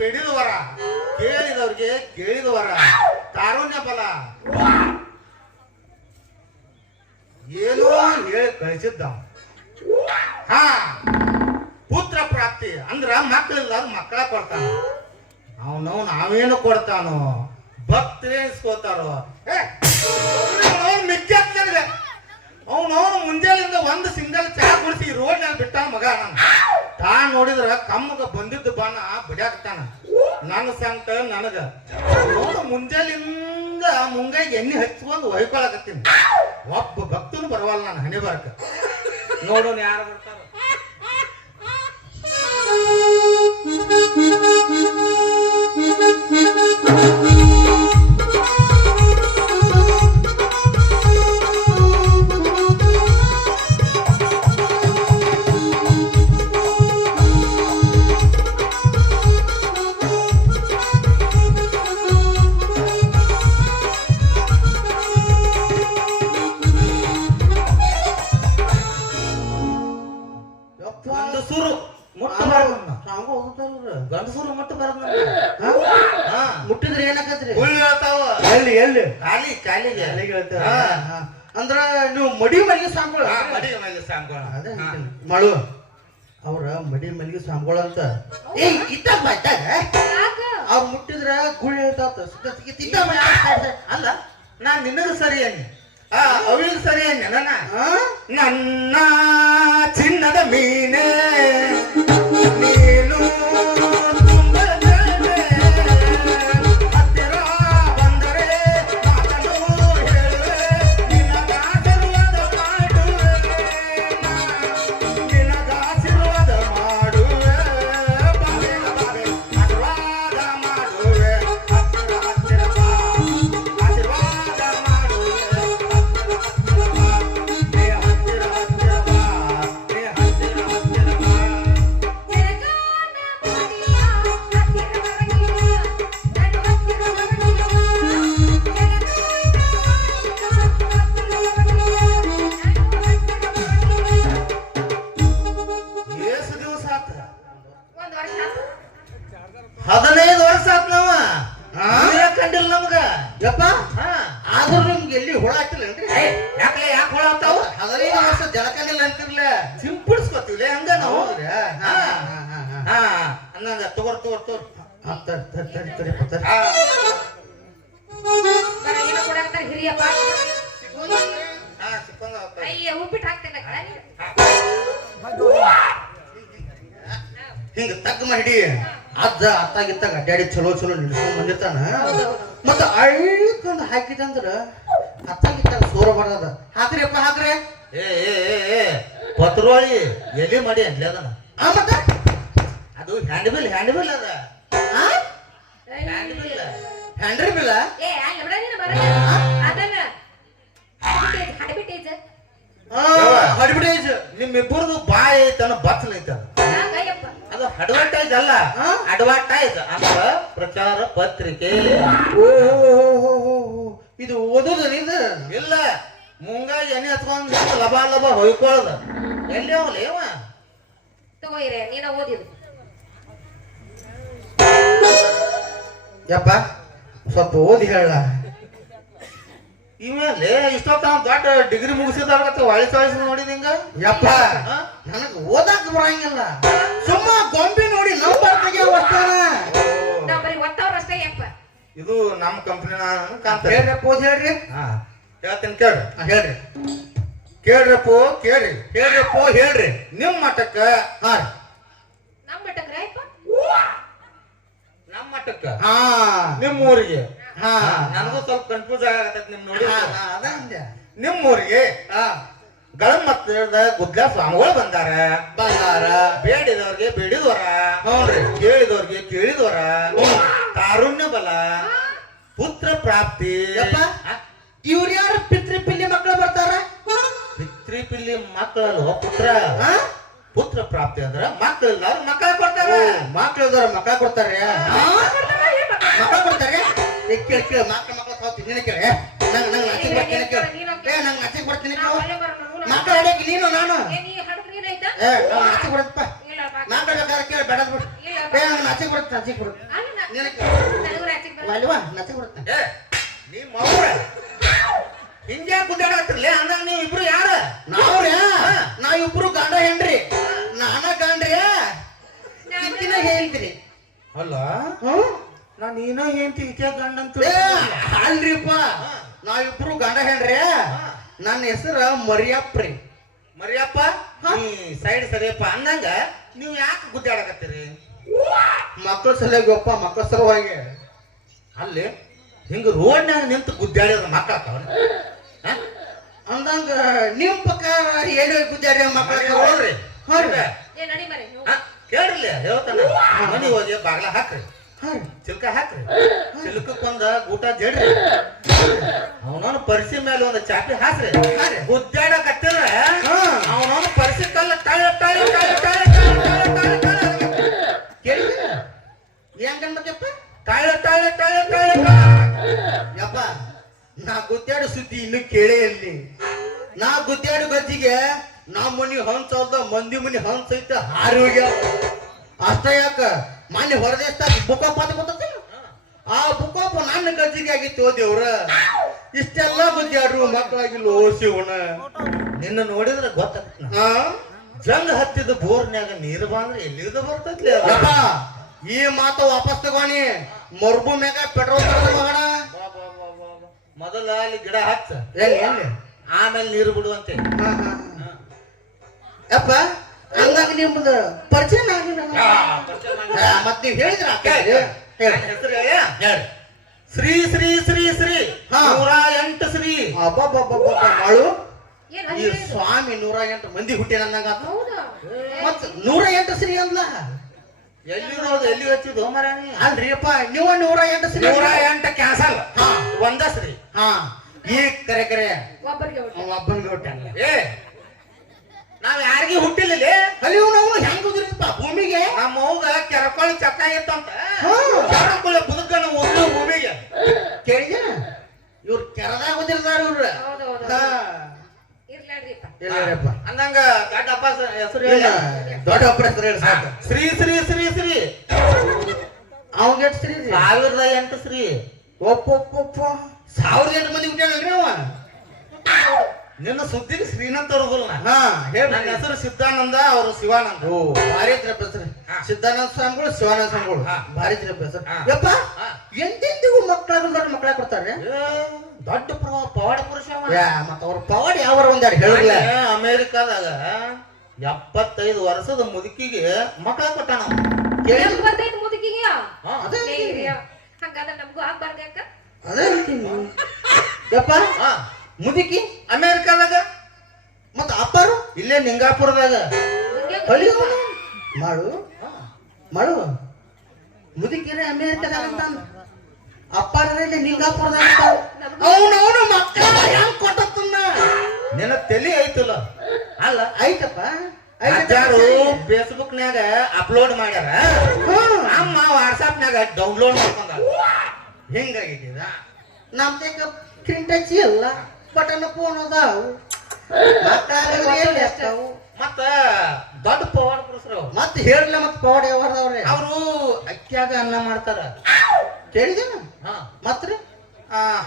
ಬೇಡಿದ ವರ, ಕೇಳಿದವ್ರಿಗೆ ಕೇಳಿದ ವರ, ಕಾರುಣ್ಯ ಫಲ ಏನೋ ಹೇಳಿ ಕಳಿಸಿದ್ದ. ಹಾ, ಪುತ್ರ ಪ್ರಾಪ್ತಿ ಅಂದ್ರ ಮಕ್ಕಳಿಲ್ಲ ಮಕ್ಕಳ ಕೊಡ್ತಾನ. ಅವನವ್ ನಾವೇನು ಕೊಡ್ತಾನೋ ಭಕ್ತರು ಎನ್ಸ್ಕೋತಾರೋ. ಮಿಕ್ಕಂದ್ರೆ ಅವನವನು ಮುಂಜಾನೆಯಿಂದ ಒಂದು ಸಿಂಗಲ್ ಚಹಾ ಕುಡಿಸಿ ರೋಡ್ ನಲ್ಲಿ ಬಿಟ್ಟ ಮಗ. ತಾ ನೋಡಿದ್ರ ಕಮ್ಮಗ ಬಂದಿದ್ದು ಬಾಣ ಬಿಡ್ಯಾಕತ್ತಾನ. ನನ್ನ ಸಂಕಟ ನನಗ ಮುಂಜಾಲಿಂದ ಮುಂಗಾಯಿ ಎಣ್ಣೆ ಹಚ್ಕೊಂಡು ಹೊಯ್ಕೊಳಕತ್ತೀನಿ. ಒಬ್ಬ ಭಕ್ತನು ಬರವಲ್ಲ ನಾನು ಹಣೆ ಬರಕ. ನೋಡೋಣ ಯಾರು ಬರ್ತಾರ. ಗಂಡಸೂರು ಮುಟ್ಟು ಬರೋದ್ ಮುಟ್ಟಿದ್ರೆ ಏನಾಕತ್ರಿ? ಎಲ್ಲಿ ಎಲ್ಲಿ ಖಾಲಿ ಕಾಲಿಗೆ ಅಂದ್ರ ನೀವು ಮಡಿ ಮಲ್ಲಿಗೆ ಸಾಂಗೋಳ. ಮಡಿ ಮಲ್ಲಿಗೆ ಸಾಂಗೋಳ ಅದೇ ಮಾಡು. ಅವ್ರ ಮಡಿ ಮಲ್ಲಿಗೆ ಸಾಂಗೋಳ ಅಂತ ಅವ್ರು ಮುಟ್ಟಿದ್ರ ಗುಳಿ ಹೇಳ್ತಾವ. ಅಲ್ಲ ನಾನ್ ನಿನ್ನದು ಸರಿ ಅನ್ನಿ, ಅವಿಗೆ ಸರಿ ಅನ್ನಿ. ನನ್ನ ಚಿನ್ನದ ಮೀನೆ ನೀನು ಹಿಂಗ ತಕ್ಕ ಮಾಡಿ ಅಜ್ಜ ಅತ್ತಾಗಿತ್ತಾಗ ಅಡ್ಡಾಡಿ ಚಲೋ ಚಲೋ ನಿಲ್ಸ್ಕೊಂಡ್ ಬಂದಿರ್ತಾನ. ಮತ್ತ ಅಳ್ಕೊಂಡ್ ಹಾಕಿದಂದ್ರ ಅತ್ತಾಗಿತ್ತಾಗ ಸೋರ ಬರದ ಹಾಕ್ರಿಯಪ್ಪ ಹಾಕ್ರಿ. ಪತ್ರೋಳಿ ಎಲ್ಲಿ ಮಾಡಿ ಅನ್ಲಿ ಅದನ್ನ. ಮತ್ತ ಅದು ಹ್ಯಾಂಡ್ ಬಿಲ್ ಅದ. ಹ್ಯಾಂಡ್ರಿ ಬಿಲ್ ಅಡ್ವರ್ಟೈಸ್ ನಿಮ್ಮಿಬ್ಬರದು ಬಾಯಿ ಐತನ ಬಚ್ಚಲ ಐತ. ಅದು ಅಡ್ವರ್ಟೈಸ್ ಅಲ್ಲ, ಅಡ್ವರ್ಟೈಸ್ ಅಂತ ಪ್ರಚಾರ ಪತ್ರಿಕೆ. ಇದು ಓದೋದು ನಿಂದು ಇಲ್ಲ. ಮುಂಗಾಯಿ ಎಣ್ಣೆ ಹಚ್ಕೊಂಡ್ ಲಬ ಲಬ ಹೊಯ್ಕೊಳ್ಳೋದು ಎಲ್ಲಿ ಹೋಗ್ಲಿ ಅವ ತಗೋಯಿರೆ ನೀನ ಓದಿದು. ಯಪ್ಪ ಸ್ವಲ್ಪ ಓದಿ ಹೇಳ. ಇವೇಲೆ ಇಷ್ಟೊತ್ತ ದೊಡ್ಡ ಡಿಗ್ರಿ ಮುಗಿಸಿದಾಗತ್ತೆ ವಾಯ್ಸ್ ನೋಡಿದ ಹಿಂಗ. ಯಪ್ಪ ನನಗ ಓದಾಕ ಬರಂಗಿಲ್ಲ. ಸುಮ್ಮ ಗೊಂಬಿ ನೋಡಿ ನಂಬರ್ ತೆಗಿಯೋ ವಸ್ತಾನ. ಒಟ್ಟವ್ರಷ್ಟೇ ಯಪ್ಪ. ಇದು ನಮ್ಮ ಕಂಪನಿನ ಕಾಂತ. ಹೇಳ್ರಪ್ಪ ಓದಿ ಹೇಳ್ರಿ. ಹೇಳ್ತೀನಿ ಕೇಳ್ರಿ. ಹೇಳ್ರಿ ಕೇಳ್ರಪ್ಪ ಕೇಳ್ರಿ. ಹೇಳ್ರಪ್ಪ ಹೇಳ್ರಿ. ನಿಮ್ ಮಠಕ್ಕ ನಮ್ಮ ಮಠಕ್ಕ ನಮ್ಮ ಮಠಕ್ಕ ನಿಮ್ಮ ಊರಿಗೆ ನನಗೂ ಸ್ವಲ್ಪ ಕನ್ಫ್ಯೂಸ್ ಆಗತೈತಿ. ನಿಮ್ ನೋಡಿ ನಿಮ್ ಊರಿಗೆ ಗಳಮತ್ತದ ಗುದ್ಲ ಸ್ವಾಮಿಗಳು ಬಂದಾರ. ಬೇಡಿದವ್ರಿಗೆ ಬೇಡಿದವರ, ಕೇಳಿದವ್ರಿಗೆ ಕೇಳಿದವರ, ಕಾರುಣ್ಯ ಬಲ, ಪುತ್ರ ಪ್ರಾಪ್ತಿ. ಇವ್ರು ಯಾರು ಪಿತೃ ಪಿಲ್ಲಿ ಮಕ್ಕಳು ಬರ್ತಾರ? ಪಿತೃ ಪಿಲ್ಲಿ ಮಕ್ಕಳಲ್ಲ ಪುತ್ರ. ಪುತ್ರ ಪ್ರಾಪ್ತಿ ಅಂದ್ರ ಮಕ್ಕಳಿಲ್ಲ ಮಕ್ಕಳ ಕೊಡ್ತಾರ. ಮಕ್ಕಳಿದ್ದವ್ರ ಮಕ್ಕಳ ಕೊಡ್ತಾರೆ. ಮಕ್ಕಳ ಕೊಡ್ತಾರೆ. ಮಕ್ಕಳ ತಿನ್ನ ಕೇಳ. ನಂಗೆ ನಾಚಿಕ್ ಬರ್ತೀನಿ ಕೇಳ. ನಂಗೆ ನಾಚಿಕ್ ಬರ್ತೀನಿ. ಮಕ್ಕಳ ಹೊಡ್ಯಕ್ಕೆ ನೀನು ನಾನು ನಾಚಿಕ್ ಬರುತ್ತಪ್ಪ. ಮಕ್ಕಳ ಬೇಕಾದ್ರೆ ಕೇಳ ಬೇಡ ಬಿಡು. ನಂಗೆ ನಾಚಿಕ್ ಬರುತ್ತೆ. ನಾಚಿಕ್ ಬಿಡು. ಅಲ್ಲ ಹ್ಮ್ ನಾ ನೀನ ಏಂತಿ ಈಕೆ ಗಂಡ ಅಂತ ಏ, ಅಲ್ರಿಪ್ಪ ನಾವಿಬ್ರು ಗಂಡ ಹೆಣ್ರಿ ನನ್ನ ಹೆಸರು ಮರಿಯಪ್ರಿ ಮರಿಯಪ್ಪ ನೀ ಸೈಡ್ ಸರಿಯಪ್ಪ ಅನ್ನಂಗ ನೀವ್ ಯಾಕೆ ಗುದ್ದಾಡಕತ್ತೀರಿ ಮಕ್ಕಳ ಸಲುವಾಗಿಪ್ಪ ಮಕ್ಕಳ ಸಲುವಾಗಿ ಅಲ್ಲಿ ಹಿಂಗ ರೋಡ್ನ್ಯಾಗ ನಿಂತು ಗುದ್ದಾಡಿದ್ರ ಮಕ್ಕಳ ಅಂದಂಗ ನಿಮ್ ಪ್ರಕಾರ ಏನು ಗುದ್ದಾಡಿ ಮಕ್ಕಳ ನೋಡ್ರಿ ಏ ನಡಿ ಮರೆ ನೀವು. ಕೇಳ್ರಿ ಹೇಳ್ತಾನ ಮನಿ ಹೋಗಿ ಬಾಗ್ಲ ಹಾಕ್ರಿ ಚಿಲ್ಕ ಹಾಕ್ರಿ ಚಿಲ್ಕಕ್ಕೊಂದ ಊಟ ಜಡ್ರಿ ಅವನವನು ಪರಿಸಿ ಮೇಲೆ ಒಂದು ಚಾಪಿ ಹಾಕ್ರಿ ಗುದ್ದಾಡಕತ್ತಿರ ಅವನವನು ಪರಿಸಿ ಕಲ್ಲ ಟಳ ಟಳ ಟಳ ಟಳ ಟಳ ಟಳ ಟಳ ಕೇಳಿ ಹೆಂಗನ್ಬೇಕಪ್ಪ ಟಳ ಟಳ ಟಳ ಟಳ ಯಪ್ಪ ನಾ ಗುದ್ದಾಡು ಸುದ್ದಿ ಇನ್ನು ಕೇಳೇ ಇಲ್ಲಿ ನಾ ಗುದ್ದಾಡು ಗದ್ದಿಗೆ ನಮ್ಮ ಮನಿ ಹಂಚಲ್ದ ಮಂದಿ ಮನಿ ಹಂಚ ಐತೆ ಹಾರಿ ಹೋಗ್ಯಾವ ಅಷ್ಟ ಯಾಕ ಮೊನ್ನೆ ಹೊರದೇಶದಾಗ ಬುಕ್ಕಪ್ಪ ಅಂತ ಗೊತ್ತಿಲ್ಲ ಆ ಬುಕ್ಕಪ್ಪ ನನ್ನ ಗದ್ದಿಗೆ ಆಗಿತ್ತು ದೇವ್ರ ಇಷ್ಟೆಲ್ಲ ಗುದ್ದಾಡ್ರು ಮಕ್ಕಳಾಗಿಲ್ಲ ಓಸಿವಣ ನಿನ್ನ ನೋಡಿದ್ರೆ ಗೊತ್ತಾಗ್ತ ಜಂಗ್ ಹತ್ತಿದ ಬೋರ್ನ್ಯಾಗ ನೀರು ಬಂದ್ರೆ ಎಲ್ಲಿದ ಬರ್ತೈತ್ಲಿ ಅದು ಯಪ್ಪ ಈ ಮಾತು ವಾಪಸ್ ತಗೋಣಿ ಮರುಭೂ ಮ್ಯಾಗ ಪೆಟ್ರೋಲ್ ಮಗಣ ಮೊದಲ ಅಲ್ಲಿ ಗಿಡ ಹಚ್ಚ ಎಲ್ಲಿ ಆಮೇಲೆ ನೀರು ಬಿಡುವಂತೆ ಯಪ್ಪ ಹಂಗಾಗಿ ನಿಮ್ದು ಪರಿಚಯ ಆಗಿಲ್ಲ ಮತ್ ನೀವ್ ಹೇಳಿದ್ರ ಹೆಸರು ಹೇಳಿ ಶ್ರೀ ಶ್ರೀ ಶ್ರೀ ಶ್ರೀ 108 ಶ್ರೀ ಮಾಡು ಏನ್ ಈ ಹಂಗೆ ಸ್ವಾಮಿ 108 ಮಂದಿ ಹುಟ್ಟಿನ ಅಂದಂಗ ಹೌದಾ ಮತ್ 108 ಶ್ರೀ ಅಂದ್ಲ ಎಲ್ಲಿರೋದು ಎಲ್ಲಿ ಹಚ್ಚಿದ್ದು ಮರಾಣಿ ಅಲ್ರಿ ಅಪ್ಪ ನೀವು 108 ಶ್ರೀ 108 ಕ್ಯಾನ್ಸಲ್ ಒಂದ ಶ್ರೀ ಹಾ ಈ ಕರೆ ಕರೆ ಒಬ್ಬರಿಗೆ ಹುಟ್ಟಿ. ಒಬ್ಬನ್ಗೆ ಹುಟ್ಟಾನ ಏ ನಾವ್ ಯಾರಿಗೂ ಹುಟ್ಟಿಲ್ಲ ಅಲ್ಲಿ ನಾವು ಹೆಂಗ್ ಉದುರಿಪ್ಪ ಭೂಮಿಗೆ ನಮ್ಮ ಅವ್ಗ ಕೆರಕೊಳ್ಳಿ ಚಕ್ಕ ಇತ್ತಂತ ಕೆರಕೊಳ್ಳಿ ಬುದಕನ ಒಂದು ಭೂಮಿಗೆ ಕೇಳಿದ ಇವ್ರು ಕೆರದಾಗ ಉದಿರ್ತಾರ ಇವ್ರ ಹೌದು ಹೌದು ಹಾ ಇರ್ಲಾಡ್ರಿಪ್ಪ ಇಲ್ಲಪ್ಪ ಅಂದಂಗ ದೊಡ್ಡ ಅಪ್ಪ ಹೆಸರು ಹೇಳಿ ದೊಡ್ಡ ಒಬ್ಬರ ಹೆಸರು ಹೇಳಿ ಸಾಕು ಶ್ರೀ ಶ್ರೀ ಶ್ರೀ ಶ್ರೀ ಅವಾಗ ಎಷ್ಟು ಶ್ರೀ 1008 ಶ್ರೀ ಒಪ್ಪೊಪ್ಪೊಪ್ಪ 1008 ಮಂದಿ ಹುಟ್ಟಾನಲ್ರಿ ಅವ ನಿನ್ನ ಸುದ್ದಿಗೆ ಶ್ರೀನಂತ ಅವ್ರದಲ್ಲ ಹಾ ಹೇಳಿ ನನ್ನ ಹೆಸರು ಸಿದ್ಧಾನಂದ ಅವರು ಶಿವಾನಂದ ಓ ಭಾರಿ ಇದ್ರಪ್ಪ ಹೆಸರು ಸಿದ್ಧಾನಂದ ಸ್ವಾಮಿಗಳು ಶಿವಾನಂದ ಸ್ವಾಮಿಗಳು ಭಾರಿ ಇದ್ರಪ್ಪ ಹೆಸರು ಯಪ್ಪ ಎಂತೆಂದಿಗೂ ಮಕ್ಕಳಾಗ ದೊಡ್ಡ ಮಕ್ಕಳ ಕೊಡ್ತಾರೆ ದೊಡ್ಡ ಪವಾಡ ಪುರುಷ ಅವ. ಮತ್ತ ಅವ್ರ ಪವಾಡ ಯಾವ ಒಂದಾರು ಹೇಳಿಲ್ಲ ಅಮೇರಿಕಾದಾಗ 75 ವರ್ಷದ ಮುದುಕಿಗೆ ಮಕ್ಕಳ ಕೊಟ್ಟಾನ ಅವ. ಕೇಳಿ ಬರ್ತೈತಿ ಮುದುಕಿಗೆ ಹಾ. ಅದೇ ಏ ಹಿರಿಯ, ಹಂಗಾದ್ರೆ ನಮಗೂ ಆಗ್ಬಾರ್ದು ಯಾಕ ಅದೇ ಹೇಳ್ತೀನಿ ಯಪ್ಪ ಹಾ. ಮುದುಕಿ ಅಮೇರಿಕಾದಾಗ ಮತ್ತ ಅಪ್ಪಾರು ಇಲ್ಲೇ ನಿಂಗಾಪುರದಾಗ ಹಂಗೆ ಹಳ್ಳಿ ಗೊತ್ತಿಲ್ಲ. ಮಾಡು ಮುದುಕಿರ ಅಮೇರಿಕದಾಗ ಅಂತ ಅಪ್ಪಾರಲ್ಲಿ ನಿಂಗಾಪುರದಾಗ ಅವನವನು ಮಕ್ಕಳ ಹೆಂಗ್ ಕೊಟ್ಟನ್ನ ನಿನ್ನ ತಲಿ ಐತಲ್ಲ ಅಲ್ಲ ಐತಪ್ಪ ಅಜ್ಜಾರು ಫೇಸ್ಬುಕ್ ನಾಗ ಅಪ್ಲೋಡ್ ಮಾಡ್ಯಾರ ನಮ್ಮ ವಾಟ್ಸಾಪ್ ನಾಗ ಡೌನ್ಲೋಡ್ ಮಾಡ್ಕೊಂಡ ಹಿಂಗಾಗಿದ್ದೀರ ನಮ್ದೇಕ ಪ್ರಿಂಟ್ ಹಚ್ಚಿ ಅಲ್ಲ ಬಟನ್ ಫೋನ್ ಅದಾವು ಮತ್ತ ದೊಡ್ಡ ಪವಾಡ ಪುರುಷರು ಮತ್ತೆ ಹೇಳಲ್ಲ ಮತ್ತೆ ಪವಾಡ ಯಾವ್ದವ್ರೆ ಅವರು ಅಕ್ಕಿಯಾಗ ಅನ್ನ ಮಾಡ್ತಾರ ಕೇಳಿದೇನ ಹಾ. ಮತ್ರಿ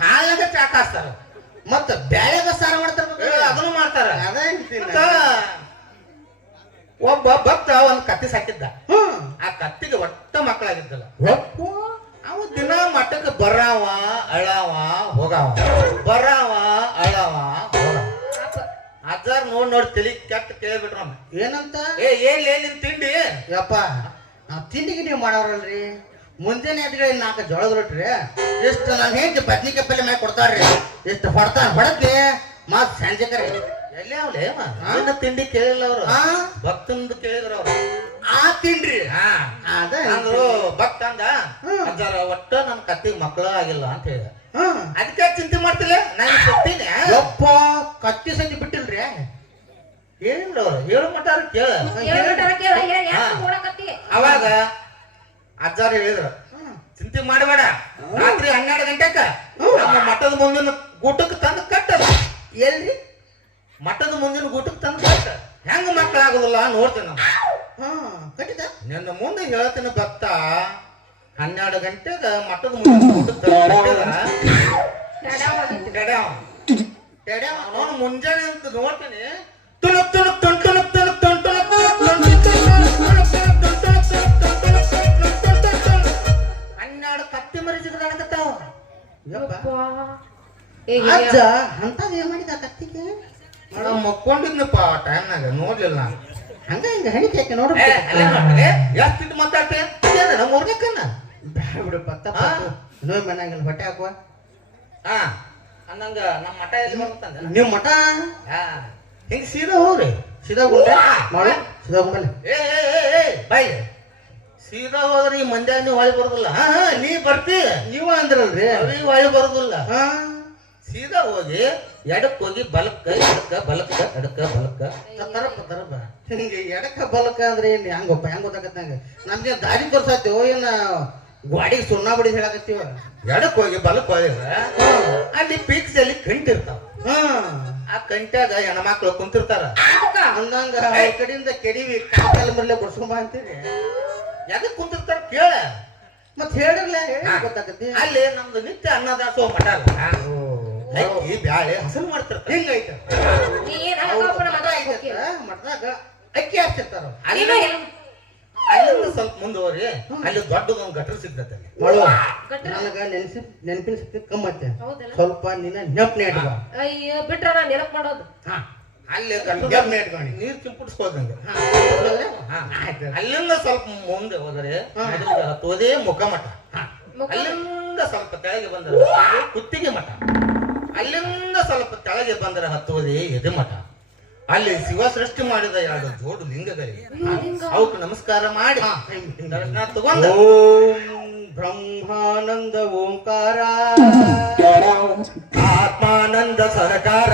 ಹಾಲಾಗ ಚಾ ಕಾಸ್ತಾರ ಮತ್ತ ಬ್ಯಾಳ್ಯಾಗ ಸಾರ ಮಾಡ್ತಾರ ಅದನ್ನು ಮಾಡ್ತಾರ ಅದೇ ಮತ್ತ ಒಬ್ಬ ಭಕ್ತ ಒಂದ್ ಕತ್ತಿ ಸಾಕಿದ್ದ ಆ ಕತ್ತಿಗೆ ಒಟ್ಟ ಮಕ್ಕಳಾಗಿದ್ದಲ್ಲ ಅವ ದಿನ ಮಠಕ್ಕೆ ಬರಾವ ಅಳಾವ ಹೋಗಾವ ಬರಾವ ಅಳಾವ ಹೋಗಾವ ಅಪ್ಪ ಅಜ್ಜಾರ್ ನೋಡ್ ತಲಿ ಕೆಟ್ಟ ಕೇಳ್ಬಿಟ್ರ ಏನಂತ ಏನ್ ನಿನ್ ತಿಂಡಿ ಯಪ್ಪ ನಾವ್ ತಿಂಡಿಗೆ ನೀವು ಮಾಡೋರಲ್ರಿ ಮುಂಜಾನೆ ಎದ್ಗಡೆ 4 ಜೋಳದ ರೊಟ್ಟಿ ಎಷ್ಟು ನಾನು ಹೇಗೆ ಬದ್ನಿಕಾಯಿ ಪಲ್ಯ ಮಾಡಿ ಕೊಡ್ತಾರ್ರಿ ಎಷ್ಟು ಹೊಡದ್ಲಿ ಮತ್ ಸಂಜೆ ಕರೆ ಎಲ್ಲಿ ಅವಲೇ ನಿನ್ನ ತಿಂಡಿ ಕೇಳಿಲ್ಲ ಅವ್ರು ಹಾ ಭಕ್ತಂದು ಕೇಳಿದ್ರ ಅವ್ರು ಆ ತಿಂಡ್ರಿ ಹಾ ಅದ ಅಂದ್ರು ಭಕ್ತ ಅಂದ ಹ್ಮ್. ಅಜ್ಜಾರ ಒಟ್ಟ ನನ್ ಕತ್ತಿಗೆ ಮಕ್ಕಳು ಆಗಿಲ್ಲ ಅಂತ ಹೇಳಿದ ಹ್ಮ್ ಅದಕ್ಕೆ ಚಿಂತೆ ಮಾಡ್ತಿಲ್ಲ ನಾನು ಸತ್ತೀನಿ ಯಪ್ಪ ಕತ್ತಿ ಸಂಜೆ ಬಿಟ್ಟಿಲ್ರಿ ಹೇಳಿದ್ರು ಅವ್ರು ಹೇಳು ಮಟ್ಟಾರ ಕೇಳ ಹೇಳ್ಬಿಟ್ಟಾರ ಕೇಳ ಯಾಕೆ ನೋಡಕತ್ತಿ ಅವಾಗ ಅಜ್ಜಾರು ಹೇಳಿದ್ರು ಚಿಂತೆ ಮಾಡಬೇಡ ರಾತ್ರಿ 12 ಗಂಟೆಕ ನಮ್ಮ ಮಠದ ಮುಂದಿನ ಗೂಟಕ್ಕೆ ತಂದು ಕಟ್ಟದ ಎಲ್ರಿ ಮಠದ ಮುಂದಿನ ಗೂಟಕ್ಕೆ ತಂದು ಕಟ್ಟ ಹೆಂಗ ಮಕ್ಕಳಾಗುದಿಲ್ಲ ನೋಡ್ತೀನಿ ನಾನು ಹಾ ಕಟ್ಟಿದ ನಿನ್ನ ಮುಂದೆ ಹೇಳ್ತೀನಿ ಭಕ್ತ 12 ಗಂಟೆಗ ಮಠದ ಮುಂದಿನ ಗೂಟಕ್ಕೆ ತಂದು ಕಟ್ಟದ ಅವನು ಮುಂಜಾನೆ ಅಂತ ನೋಡ್ತೀನಿ ತುಣುಕ್ ತುಣುಕ್ ತುಣುಕ್ ತುಣುಕ್ ತುಣುಕ್ ತುಣುಕ್ ತುಣುಕ್ ತುಣುಕ್ ತುಣುಕ್ ತುಣುಕ್ ತುಣುಕ್ ತುಣುಕ್ ತುಣುಕ್ ತುಣುಕ್ ತುಣುಕ್ ತುಣುಕ್ ತುಣುಕ್ ತುಣುಕ್ ತುಣುಕ್ ಯಪ್ಪ ಏ ಅಜ್ಜ ಅಂತದ್ ಏನ್ ಮಾಡಿದ ಕತ್ತಿಗೆ ನಾವು ಮಕ್ಕೊಂಡಿದ್ನಪ್ಪ ಆ ಟೈಮ್ನಾಗ ನೋಡ್ಲಿಲ್ಲ ನಾನು. ಹಂಗ ಹಿಂಗ ಹಣಿಕೆ ಯಾಕೆ ನೋಡ ಎಷ್ಟು ಮಾತಾಡ್ತೆ ನಮ್ಮ ಊರ್ನಕ್ಕನ್ನ ಬಿಡು ಪತ್ತ ನೋಯ್ ಮನ್ಯಾಗ ಹೊಟ್ಟೆ ಹಾಕುವ ಹಾ ಅನ್ನಂಗ ನಮ್ಮ ಮಠ ಎಲ್ಲಿ ಬರ್ತಂದ ನೀವು ಮಠ ಹಿಂಗ್ ಸೀದಾ ಹೋಗ್ರಿ ಸೀದಾ ಗುಂಡೆ ಮಾಡಿ ಸೀದಾ ಗುಂಡಲ್ಲಿ ಬಾಯ್ ಸೀದಾ ಹೋದ್ರೆ ಈ ಮಂಡ್ಯ ನೀವು ಹೊಳಿ ಬರೋದಿಲ್ಲ ನೀ ಬರ್ತಿ ನೀವ ಅಂದ್ರಲ್ರಿ ಅವ್ರಿಗೆ ಹೊಳಿ ಬರೋದಿಲ್ಲ ಹಾ ಸೀದಾ ಹೋಗಿ ಎಡಕ್ ಹೋಗಿ ಬಲಕ್ಕ ಎಡಕ್ಕ ಬಲಕ್ಕ ಎಡಕ್ಕ ಬಲಕ್ಕ ತರಪ್ಪ ಹಿಂಗೆ ಎಡಕ್ಕ ಬಲಕ ಅಂದ್ರೆ ಏನ್ ಹೆಂಗೊಪ್ಪ ಹೆಂಗ್ ಗೊತ್ತಾಗತ್ತ ನಂಗೆ ನಮ್ಗೆ ದಾರಿ ತೋರ್ಸಾತೀವೋ ಏನ ಗಾಡಿಗೆ ಸುಣ್ಣ ಬಡಿ ಹೇಳಕತ್ತೀವ ಎಡಕ್ ಹೋಗಿ ಬಲಕ್ ಹೋಗಿದ್ರ ಅಲ್ಲಿ ಪೀಕ್ಸ್ ಅಲ್ಲಿ ಕಂಟಿ ಇರ್ತಾವ ಆ ಕಂಟ್ಯಾಗ ಹೆಣ್ಮಕ್ಳು ಕುಂತಿರ್ತಾರ ಅಂದಂಗ ಈ ಕಡೆಯಿಂದ ಕೆಡಿವಿ ಕಾಲ ಮರ್ಲೆ ಬಡ್ಸ್ಕೊಂಬ ಅಂತೀರಿ ಎದಕ್ ಕುಂತಿರ್ತಾರ ಕೇಳ ಮತ್ ಹೇಳಿರ್ಲ ಹೇಳಿ ಗೊತ್ತಾಗತ್ತಿ ಅಲ್ಲಿ ನಮ್ದು ನಿತ್ಯ ಅನ್ನದಾಸೋಹ ಮಠ ಅಲ್ಲ ಅಕ್ಕಿ ಬ್ಯಾಳೆ ಹಸರು ಮಾಡ್ತಿರ್ತಾರ ಹಿಂಗೈತ ನೀ ಏನ್ ಅನ್ಕೋಪನ ಮಠದಾಗ ಅಕ್ಕಿ ಹಾಕ್ತಿರ್ತಾರ ಅಲ್ಲಿಂದ ಸ್ವಲ್ಪ ಮುಂದುವರಿ ಅಲ್ಲಿ ದೊಡ್ಡದೊಂದು ಗಟರ್ ಸಿಗ್ತೈತೆ ಅಲ್ಲಿ ಮಾಡುವ ನನಗ ನೆನಪಿನ ಶಕ್ತಿ ಕಮ್ಮತ್ತೆ ಹೌದಲ್ಲ ಸ್ವಲ್ಪ ನಿನ್ನ ನೆನಪನೇ ಇಟ್ಕೊ ಅಯ್ಯೋ ಬಿಟ್ರ ನಾ ನೆನಪ್ ಮಾಡೋದು ಅಲ್ಲಿ ನೆನಪನೇ ಇಟ್ಕೊಂಡು ನೀರ್ ಚಿಂಪುಡಿಸ್ಕೋದಂಗೆ ಅಲ್ಲಿಂದ ಸ್ವಲ್ಪ ಮುಂದೆ ಹೋದರೆ ಹತ್ತೋದೇ ಮುಖಮಠ ಅಲ್ಲಿಂದ ಸ್ವಲ್ಪ ಕೆಳಗೆ ಬಂದರೆ ಕುತ್ತಿಗೆ ಮಠ ಅಲ್ಲಿಂದ ಸ್ವಲ್ಪ ಕೆಳಗೆ ಬಂದರೆ ಹತ್ತುವುದೇ ಎದೆ ಮಠ ಅಲ್ಲಿ ಶಿವ ಸೃಷ್ಟಿ ಮಾಡಿದ ಎರಡು ಜೋಡು ಲಿಂಗಗಳಿವೆ ಅವಕ್ಕೆ ನಮಸ್ಕಾರ ಮಾಡಿ ದರ್ಶನ ತಗೊಂಡ ಓಂ ಬ್ರಹ್ಮಾನಂದ ಓಂಕಾರ ಆತ್ಮಾನಂದ ಸಹಕಾರ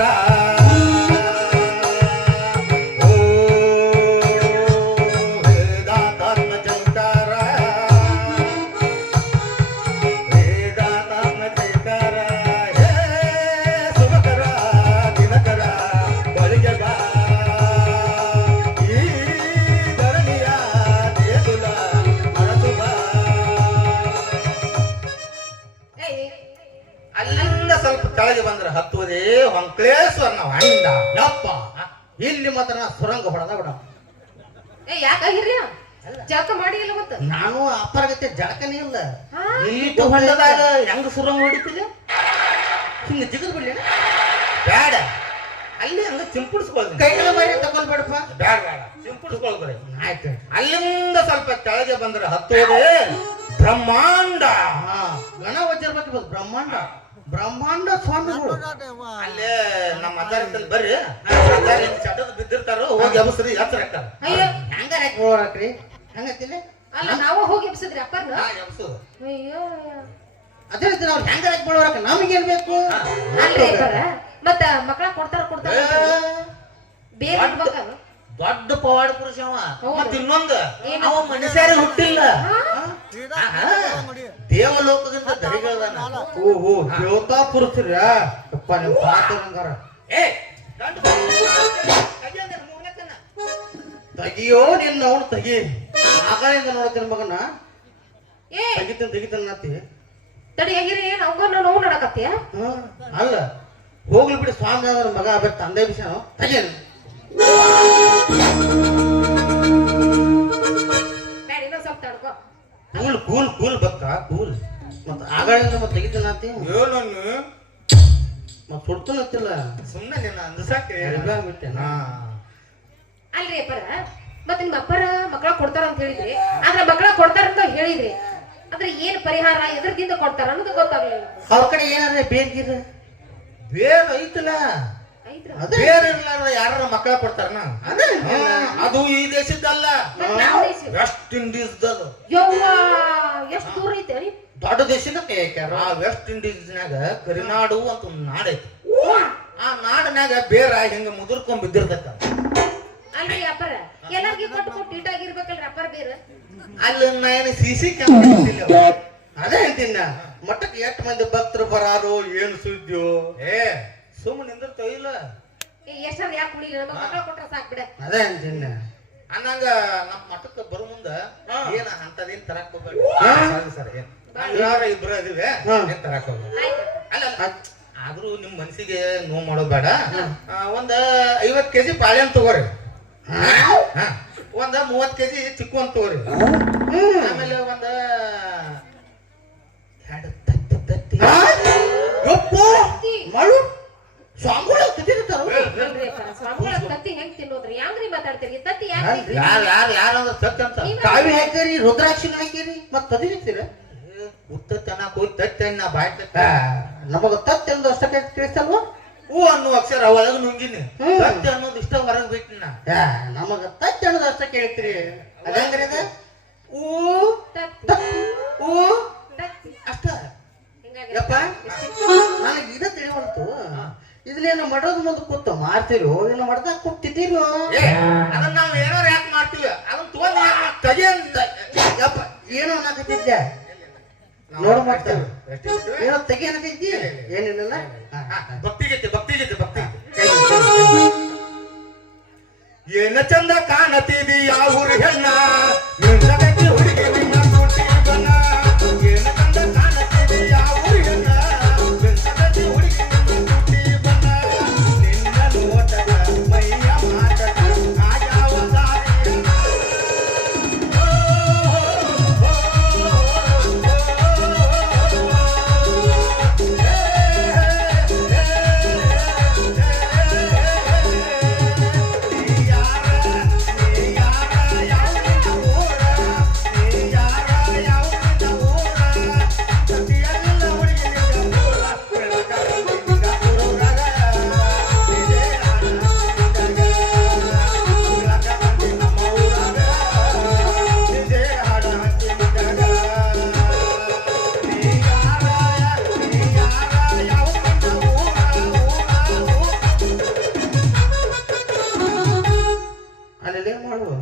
ಅಲ್ಲಿಂದ ಸ್ವಲ್ಪ ಕೆಳಗೆ ಬಂದ್ರೆ ಹತ್ತುವುದೇ ಹೊಂಕ್ಲೇಶ್ವರ ನಾವು ಹಂಡ ಯಪ್ಪ ಇಲ್ಲಿ ಮಾತ್ರ ನಾ ಸುರಂಗ ಹೊಡೆದ ಬಿಡ ಏ ಯಾಕಾಗಿರ್ರಿ ಜಳಕ ಮಾಡಿ ಇಲ್ಲ ಮತ್ತ ನಾನು ಅಪ್ಪರಗತ್ತೆ ಜಳಕನೇ ಇಲ್ಲ ಇಲ್ಲಿ ಹೊಂಡದಾಗ ಹೆಂಗ ಸುರಂಗ ಹೊಡಿತಿಲ್ಲ ಹಿಂಗ ಜಿಗದ್ ಬಿಡ್ಲಿ ಬೇಡ ಅಲ್ಲಿ ಹಂಗ ಚಿಂಪುಡಿಸ್ಕೊಳ್ತೀನಿ ಕೈಗಳ ಮೇಲೆ ತಗೊಳ್ಬೇಡಪ್ಪ ಬೇಡ ಬೇಡ ಚಿಂಪುಡಿಸ್ಕೊಳ್ಬೇಡಿ ಆಯ್ತು ಅಲ್ಲಿಂದ ಸ್ವಲ್ಪ ಕೆಳಗೆ ಬಂದ್ರೆ ಹತ್ತುವುದೇ ಬ್ರಹ್ಮಾಂಡ ಗಣ ವಜ್ರ ಬಗ್ಗೆ ಬ್ರಹ್ಮಾಂಡ ಬ್ರಹ್ಮಾಂಡ ಸ್ವಾಮಿಗಳು ಅಲ್ಲೇ ನಮ್ಮ ಅದಾರದಲ್ಲಿ ಬರ್ರಿ ಚಟದ ಬಿದ್ದಿರ್ತಾರೋ ಹೋಗಿ ಅಬಸ್ರಿ ಎತ್ತರ ಹಾಕ್ತಾರ ಅಯ್ಯೋ ಹೆಂಗ ಹಾಕ್ರಿ ಹಂಗತ್ತಿಲ್ಲ ಅಲ್ಲ ನಾವು ಹೋಗಿ ಎಬ್ಸಿದ್ರಿ ಅಪ್ಪರ್ನ ಎಬ್ಸೋದು ಅಯ್ಯೋ ಅದೇ ರೀತಿ ನಾವು ಹೆಂಗ ಹಾಕ್ಬಿಡೋರಕ್ಕ ನಮಗೇನ್ ಬೇಕು ಅಲ್ರಿ ಅಪ್ಪರ ಮತ್ತ ಮಕ್ಕಳ ಕೊಡ್ತಾರ ಬೇರೆ ಇಡ್ಬೇಕಲ್ಲ ದೊಡ್ಡ ಪವಾಡ ಪುರುಷ ಅವ ಹೌದು. ಮತ್ತ ಇನ್ನೊಂದು ಅವ ಮನುಷ್ಯರೇ ಹುಟ್ಟಿಲ್ಲ ದೇವಲೋಕದಿಂದ ದರಿಗಳದಾನ ಓಹೋ ದೇವತಾ ಪುರುಷರ ಅಪ್ಪ ನಿಮ್ ಪಾತ್ರ ಏ ದೊಡ್ಡ ತೆಗಿಯೋ ನಿನ್ನ ಅವನು ತೆಗಿ ಆಗಳಿಂದ ನೋಡ್ತೀನಿ ಮಗನ ಏ ತೆಗಿತಾನ ನಾತಿ ತಡಿ ಆಗಿರಿ ಏನ್ ಅವಂಗ ನೋವು ನಡಕತ್ತೀಯ ಅಲ್ಲ ಹೋಗ್ಲಿ ಬಿಡಿ ಸ್ವಾಮಿ ಅವ್ರ ಮಗ ಆಗ್ಬೇಕು ತಂದೆ ವಿಷಯ ತೆಗಿಯನ್ ಬ್ಯಾಡ ಇನ್ನೊಂದ್ ಸ್ವಲ್ಪ ತಡ್ಕೋ ಕೂಲ್ ಕೂಲ್ ಕೂಲ್ ಬಕ್ಕ ಕೂಲ್ ಮತ್ತ ಆಗಳಿಂದ ಮತ್ತೆ ತೆಗಿತಾನಾತಿ ಏನು ಮತ್ ಸುಡ್ತಾನತ್ತಿಲ್ಲ ಸುಮ್ಮನೆ ನಿನ್ನ ಅಂದಸಾಕ ಬಿಟ್ಟೆನಾ ಅಲ್ರಿ ಅಪ್ಪರ ಮತ್ ನಿಮ್ ಅಪ್ಪರ ಮಕ್ಕಳ ಕೊಡ್ತಾರ ಅಂತ ಹೇಳಿದ್ರಿ ಆದ್ರ ಮಕ್ಕಳ ಕೊಡ್ತಾರ ಅಂತ ಹೇಳಿದ್ರಿ ಆದ್ರೆ ಏನ್ ಪರಿಹಾರ ಎದ್ರದಿಂದ ಕೊಡ್ತಾರ ಅನ್ನೋದು ಗೊತ್ತಾಗ್ಲಿಲ್ಲ ಅವ್ರ ಕಡೆ ಏನಾದ್ರೆ ಬೇರ್ಗಿರ ಬೇರೆ ಐತಲ್ಲ ಐತ್ರ ಬೇರೆ ಇರ್ಲಾರ ಯಾರ ಮಕ್ಕಳ ಕೊಡ್ತಾರನ ಅದು ಈ ದೇಶದ್ದಲ್ಲ ವೆಸ್ಟ್ ಇಂಡೀಸ್ ಯವ್ವ ಎಷ್ಟ್ ದೂರ ಐತೆ ದೊಡ್ಡ ದೇಶದ ಕೈಯಾಕ್ಯಾರ ಆ ವೆಸ್ಟ್ ಇಂಡೀಸ್ನಾಗ ಕರಿನಾಡು ಅಂತ ಒಂದು ನಾಡೈತಿ ಆ ನಾಡಿನಾಗ ಬೇರ ಹಿಂಗ ಮುದುರ್ಕೊಂಡ್ ಬಿದ್ದಿರ್ತೈತ ಅಲ್ರಿ ಅಪ್ಪರ ಎಲ್ಲಾರ್ಗಿ ಕೊಟ್ಟು ಕೊಟ್ಟು ಇಟ್ಟಾಗಿರ್ಬೇಕಲ್ರಿ ಅಪ್ಪರ ಬೇರೆ ಅಲ್ಲಿ ನಾನು ಸಿಸಿ ಕ್ಯಾಮ್ರಾ ಅದೇ ಹೇಳ್ತೀನ ಮಠಕ್ಕೆ ಎಷ್ಟು ಮಂದಿ ಭಕ್ತರು ಬರಾರು ಏನು ಸುದ್ದಿಯೋ ಏ ಸುಮ್ಮನೆ ನಿಂದಿರ್ತಾವ ಇಲ್ಲ ಎಷ್ಟಾರ ಯಾಕೆ ಕುಡಿಲಿಲ್ಲ ನಮ್ಮ ಮಕ್ಕಳ ಕೊಟ್ರ ಸಾಕ್ ಬಿಡ ಅದೇ ಹೇಳ್ತೀನಿ ಅನ್ನಂಗ ನಮ್ಮ ಮಠಕ್ಕೆ ಬರೋ ಮುಂದ ಏನ ಅಂತದೇನ್ ತರಕ್ ಹೋಗ್ಬೇಡಿ ಸರ್ ಯಾರ ಇಬ್ರು ಅದಿವೆ ಏನ್ ತರಕ್ ಹೋಗ್ಬೇಡಿ ಆಯ್ತು ಅಲ್ಲ ಆದ್ರೂ ನಿಮ್ ಮನ್ಸಿಗೆ ನೋವು ಮಾಡೋದ್ ಬೇಡ ಒಂದ್ 50 kg ಬಾಳೆಹಣ್ಣು ತಗೋರಿ ಒಂದ್ 30 kg ಚಿಕ್ಕು ಅಂತ ತಗೋರಿ ಆಮೇಲೆ ಒಂದ್ 2 ತತ್ತಿ ಗಪ್ಪು ಮಾಡು ಸ್ವಾಮಿಗಳು ತಿಂದಿರ್ತಾರ ಅಲ್ರಿ ಅಪ್ಪರ ಸ್ವಾಮಿಗಳ ತತ್ತಿ ಹೆಂಗ್ ತಿನ್ನೋದ್ರಿ ಹೆಂಗ್ರಿ ಮಾತಾಡ್ತೀರಿ ತತ್ತಿ ಯಾಕೆ ಯಾರಂದ್ರ ಸತ್ಯ ಅಂತ ಕಾವಿ ಹಾಕಿರಿ ರುದ್ರಾಕ್ಷಿನ ಹಾಕಿರಿ ಮತ್ ತದಿರ್ತೀರ ಉತ್ತನ ಕೂತನ್ನ ನಾ ಬಾಯ್ ನಮಗ ತತ್ತಿ ಅಂದು ಅಷ್ಟಕ್ಕೆ ತಿಳಿಸ್ತಲ್ವ ಹೂ ಅನ್ನೋ ಅಕ್ಷರ ಒಳಗ ನುಂಗಿನಿ ಸತ್ಯ ಅನ್ನೋದು ಇಷ್ಟ ಹೊರಗ್ ಬಿಟ್ಟು ನಾ ನಮಗ ತತ್ತಿ ಅನ್ನೋದು ಅಷ್ಟ ಕೇಳ್ತೀರಿ ಅದಂಗ್ರಿ ಅದ ಊ ತತ್ತಿ ಊ ತತ್ತಿ ಅಷ್ಟ ಯಪ್ಪ ನನಗೆ ಇದ ತಿಳಿವಲ್ತು ಇದನ್ನೇನು ಮಾಡೋದು ಮುಂದೆ ಕೂತು ಮಾಡ್ತಿರೋ ಏನು ಮಾಡ್ದಾಗ ಕೂತಿದ್ದೀರೋ ಅದನ್ನ ನಾವ್ ಏನಾರ ಯಾಕೆ ಮಾಡ್ತೀವಿ ಅದನ್ನ ತಗೊಂಡ್ ತಗಿ ಅಂತ ಯಪ್ಪ ಏನೋ ಅನ್ನಕತ್ತಿದ್ದೆ ನೋಡು ಮಾಡ್ತೇವೆ ಏನೋ ತೆಗಿ ಅನ್ನಕೈತಿ ಏನಿಲ್ಲ ಭಕ್ತಿಗೈತೆ ಭಕ್ತಿಗೈತೆ ಭಕ್ತಿ ಏನ ಚಂದ ಕಾಣತಿದಿ ಯಾವ ಊರು ಹೆಣ್ಣ ನಿನ್ನದಕ್ಕೆ ಹುಡುಗಿ ನಿನ್ನ ಸೂಟಿ ಬಣ್ಣ ಏನ ಚಂದ ಕಾಣತಿದಿ ಯಾವ ಊರು ಹೆಣ್ಣ ನಿನ್ನದಕ್ಕೆ ಹುಡುಗಿ ನಿನ್ನ ಸೂಟಿ ಬಣ್ಣ ನಿನ್ನ ನೋಟದ ಮೈಯ ಮಾಟದ ಆಯಾವ ದಾರಿಯ ಅಲ್ಲೆಲ್ಲ ಮಾಡುವ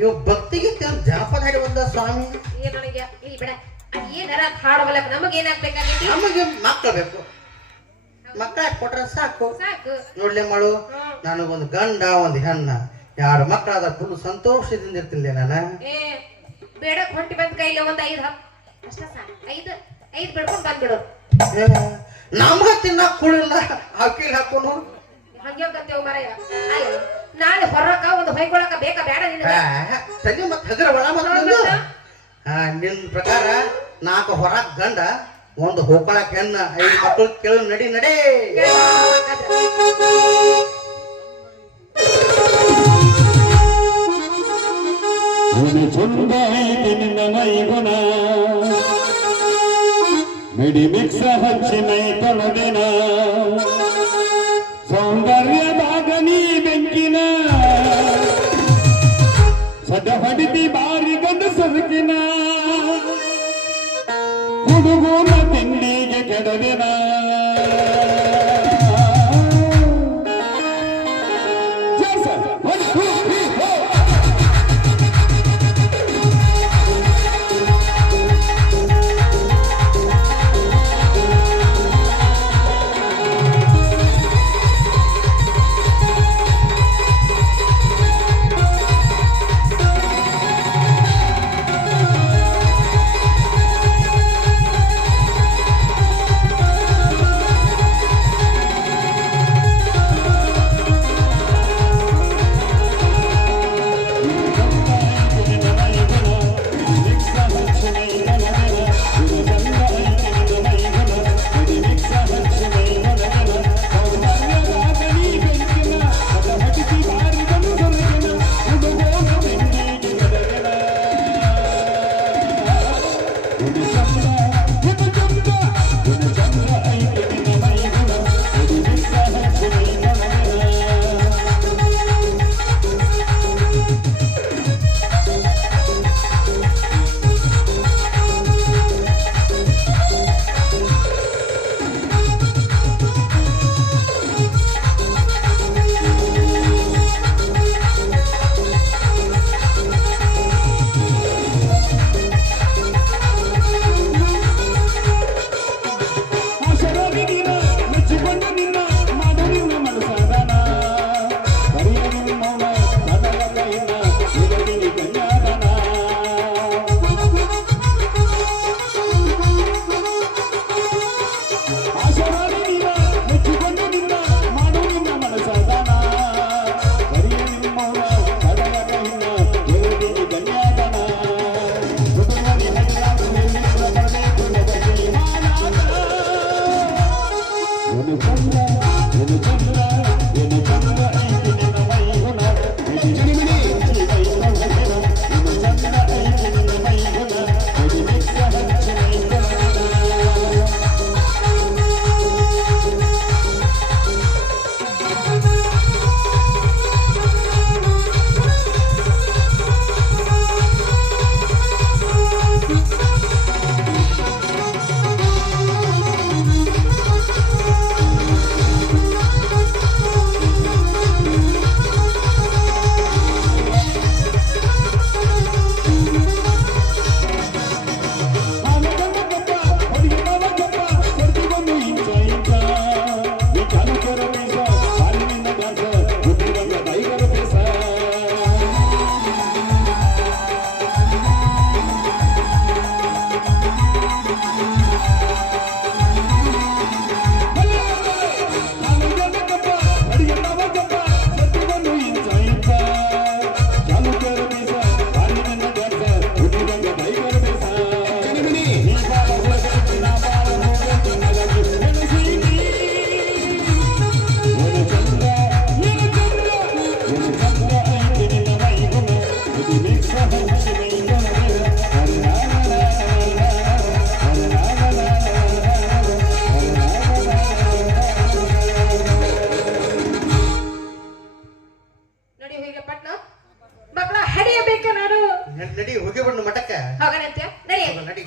ಇವ್ ಭಕ್ತಿಗೆ ಜಾಪದ ಹಾಡಿ ಬಂದ ಸ್ವಾಮಿ ಏನ್ ನನಗೆ ಇಲ್ಲಿ ಬಿಡ ಅದ್ ಏನಾರ ಹಾಡವಲ್ಲ ನಮಗ್ ಏನಾಗ್ಬೇಕಾಗೈತಿ ನಮಗೆ ಮಕ್ಕಳು ಬೇಕು ಮಕ್ಕಳ ಕೊಟ್ರೆ ಸಾಕು ಸಾಕು ನೋಡ್ಲೆ ಮಾಡು ನನಗೊಂದು ಗಂಡ ಒಂದು ಹೆಣ್ಣ ಎರಡು ಮಕ್ಕಳಾದ ಫುಲ್ ಸಂತೋಷದಿಂದ ಇರ್ತಿಲ್ಲ ನಾನು ಏ ಬೇಡಕ್ ಹೊಂಟಿ ಬಂದ್ ಕೈಲಿ ಒಂದ್ 5 ಅಷ್ಟ ಸಾಕು 5 ಬಿಡ್ಕೊಂಡ್ ಬಂದ್ಬಿಡು ನಮ್ಗ ತಿನ್ನಕ್ ಕುಳಿಲ್ಲ ಹಾಕಿಲ್ ಹಾಕೋನು ಹಂಗೆ ಗತ್ತೇವ್ ಮರಯ್ಯ ನಾಳೆ ಹೊರಕ ಒಂದು ಹೊಯ್ಕೊಳಕ ಬೇಕಾ ಬೇಡ ನಿನಗೆ ತಲೆ ಮತ್ ಹಗರ ಒಳ ನಿನ್ ಪ್ರಕಾರ 4 ಹೊರಕ್ ಗಂಡ ಒಂದು ಹೋಗ್ಕೊಳಕ್ ಹೆಣ್ಣ 5 ಮಕ್ಕಳು ಕೇಳು ನಡಿ ನಡಿ ಮಿಡಿ ಮಿಕ್ಸ ಹಚ್ಚಿ ಮೈ ತೊಳೆದಿನ ಸೌಂದರ್ಯದಾಗ ನೀ ಬೆಂಕಿನ ಸದ ಹೊಡಿತಿ ಬಾರಿ ಗಂಡ ಸೊರಕಿನ ಹುಡುಗನ ತಿಂಡಿಗೆ ಕೆಡವಿನ ನಡಿ ಹೋಗಿ ಪಟ್ನ ಮಕ್ಕಳ ಹಡಿಯಬೇಕ ನಾನು ನಡಿ ಹೋಗಿ ಬಿಡು ಮಠಕ್ಕೆ ಹೋಗಣಂತೆ ನಡಿ ನಡಿ